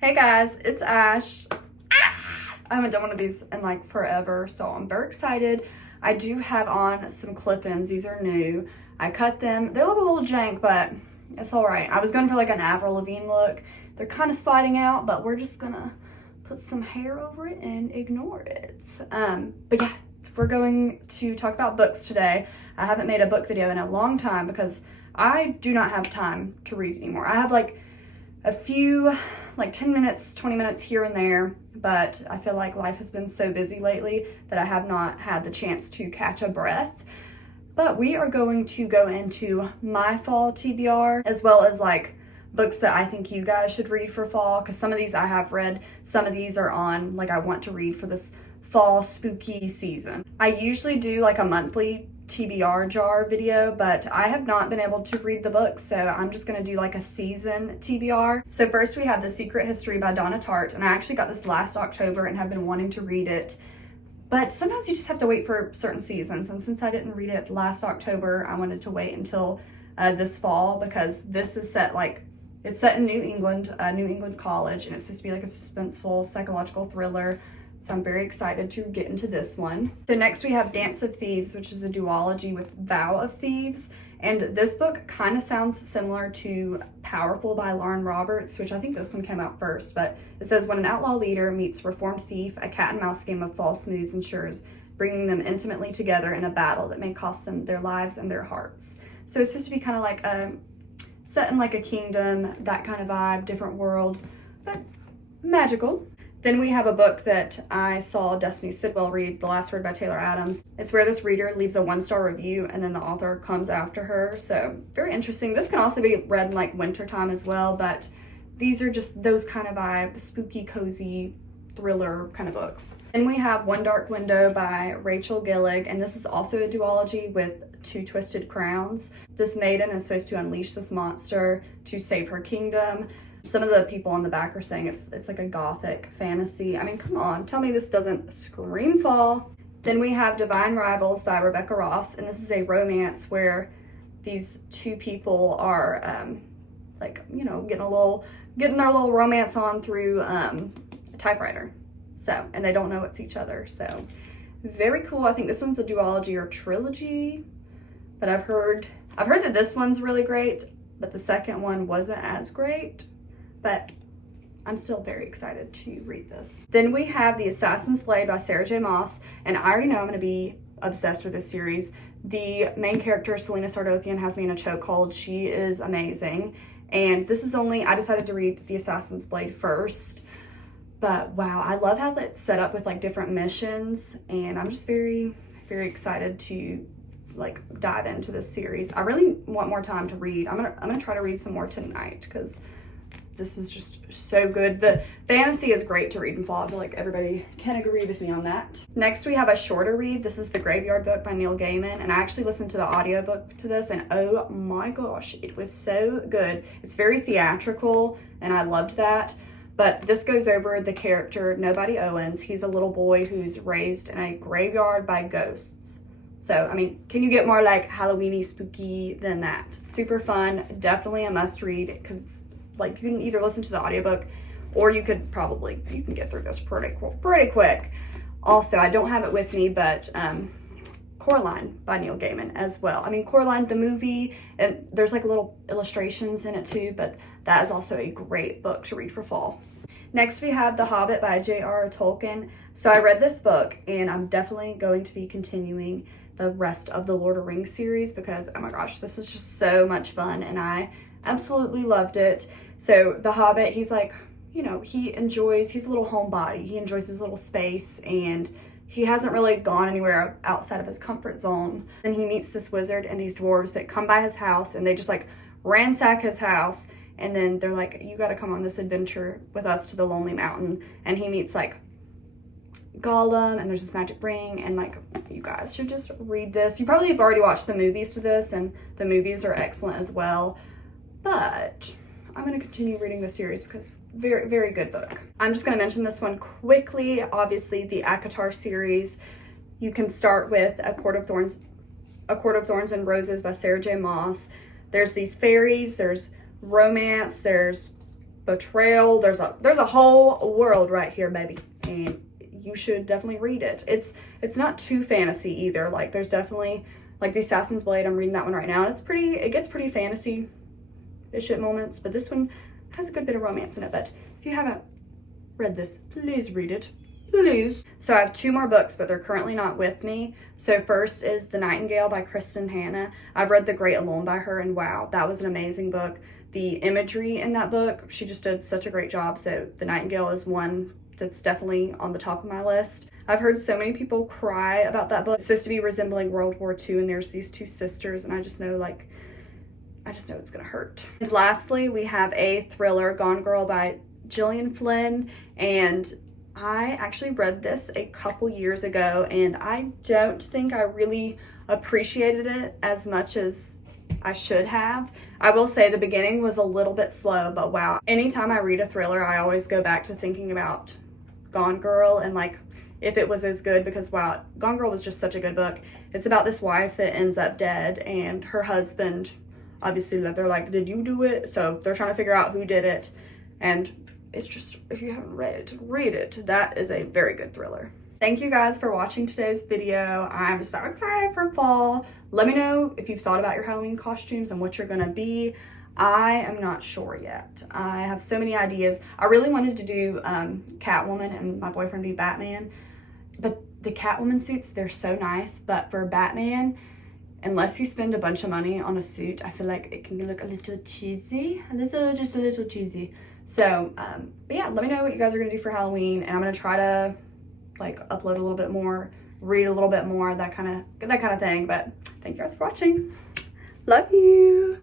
Hey guys, it's Ash. I haven't done one of these in like forever, so I'm very excited. I do have on some clip-ins. These are new. I cut them. They look a little jank, but it's all right. I was going for like an Avril Lavigne look. They're kind of sliding out, but we're just gonna put some hair over it and ignore it. But yeah, we're going to talk about books today. I haven't made a book video in a long time because I do not have time to read anymore. I have like a few, like 10 minutes, 20 minutes here and there, but I feel like life has been so busy lately that I have not had the chance to catch a breath. But we are going to go into my fall TBR, as well as like books that I think you guys should read for fall, because some of these I have read, some of these are on like I want to read for this fall spooky season. I usually do like a monthly TBR jar video, but I have not been able to read the book, so I'm just gonna do like a season TBR. So first we have The Secret History by Donna Tartt, and I actually got this last October and have been wanting to read it, but sometimes you just have to wait for certain seasons, and since I didn't read it last October, I wanted to wait until this fall, because this is set like, it's set in New England college, and it's supposed to be like a suspenseful psychological thriller. So I'm very excited to get into this one. So next we have Dance of Thieves, which is a duology with Vow of Thieves. And this book kind of sounds similar to Powerful by Lauren Roberts, which I think this one came out first. But it says, when an outlaw leader meets reformed thief, a cat and mouse game of false moves ensures bringing them intimately together in a battle that may cost them their lives and their hearts. So it's supposed to be kind of like set in like a kingdom, that kind of vibe, different world, but magical. Then we have a book that I saw Destiny Sidwell read, The Last Word by Taylor Adams. It's where this reader leaves a 1-star review and then the author comes after her. So very interesting. This can also be read in like wintertime as well, but these are just those kind of vibe, spooky, cozy, thriller kind of books. Then we have One Dark Window by Rachel Gillig, and this is also a duology with Two Twisted Crowns. This maiden is supposed to unleash this monster to save her kingdom. Some of the people on the back are saying it's like a gothic fantasy. I mean, come on, tell me this doesn't scream fall. Then we have Divine Rivals by Rebecca Ross, and this is a romance where these two people are like, you know, getting their little romance on through a typewriter. So, and they don't know it's each other. So very cool. I think this one's a duology or trilogy, but I've heard that this one's really great, but the second one wasn't as great. But I'm still very excited to read this. Then we have The Assassin's Blade by Sarah J. Maas, and I already know I'm going to be obsessed with this series. The main character, Selena Sardothian, has me in a chokehold. She is amazing, and this is I decided to read The Assassin's Blade first, but wow, I love how it's set up with like different missions, and I'm just very, very excited to like dive into this series. I really want more time to read. I'm gonna try to read some more tonight because this is just so good. The fantasy is great to read in fall. I feel like everybody can agree with me on that. Next, we have a shorter read. This is The Graveyard Book by Neil Gaiman, and I actually listened to the audiobook to this, and oh my gosh, it was so good. It's very theatrical, and I loved that. But this goes over the character Nobody Owens. He's a little boy who's raised in a graveyard by ghosts. So, I mean, can you get more like Halloween-y, spooky than that? Super fun, definitely a must read, because it's like, you can either listen to the audiobook or you can get through this pretty quick. Also, I don't have it with me, but Coraline by Neil Gaiman as well. I mean, Coraline, the movie, and there's like little illustrations in it too, but that is also a great book to read for fall. Next, we have The Hobbit by J.R.R. Tolkien. So I read this book, and I'm definitely going to be continuing the rest of the Lord of the Rings series because, oh my gosh, this was just so much fun, and I absolutely loved it. So The Hobbit, he's like, you know, he's a little homebody. He enjoys his little space, and he hasn't really gone anywhere outside of his comfort zone. Then he meets this wizard and these dwarves that come by his house, and they just like ransack his house. And then they're like, you got to come on this adventure with us to the Lonely Mountain. And he meets like Gollum, and there's this magic ring, and like, you guys should just read this. You probably have already watched the movies to this, and the movies are excellent as well. But I'm going to continue reading the series because very, very good book. I'm just going to mention this one quickly. Obviously, the ACOTAR series. You can start with A Court of Thorns and Roses by Sarah J. Maas. There's these fairies, there's romance, there's betrayal. There's a whole world right here, baby, and you should definitely read it. It's not too fantasy either. Like, there's definitely, like, the Assassin's Blade, I'm reading that one right now. It gets pretty fantasy-ish at moments, but this one has a good bit of romance in it. But if you haven't read this, please read it. Please. So I have 2 more books, but they're currently not with me. So first is The Nightingale by Kristen Hanna. I've read The Great Alone by her, and wow, that was an amazing book. The imagery in that book, she just did such a great job. So The Nightingale is one that's definitely on the top of my list. I've heard so many people cry about that book. It's supposed to be resembling World War II, and there's these 2 sisters, and I just know it's gonna hurt. And lastly, we have a thriller, Gone Girl by Gillian Flynn, and I actually read this a couple years ago, and I don't think I really appreciated it as much as I should have. I will say the beginning was a little bit slow, but wow. Anytime I read a thriller, I always go back to thinking about Gone Girl and like if it was as good, because wow, Gone Girl was just such a good book. It's about this wife that ends up dead, and her husband, obviously they're like, did you do it? So they're trying to figure out who did it, and it's just, if you haven't read it, read it. That is a very good thriller. Thank you guys for watching today's video. I'm so excited for fall. Let me know if you've thought about your Halloween costumes and what you're gonna be. I am not sure yet. I have so many ideas. I really wanted to do Catwoman and my boyfriend be Batman, but the Catwoman suits, they're so nice, but for Batman, unless you spend a bunch of money on a suit, I feel like it can look a little cheesy, just a little cheesy. So, but yeah, let me know what you guys are gonna do for Halloween, and I'm gonna try to like upload a little bit more, read a little bit more, that kind of thing. But thank you guys for watching. Love you.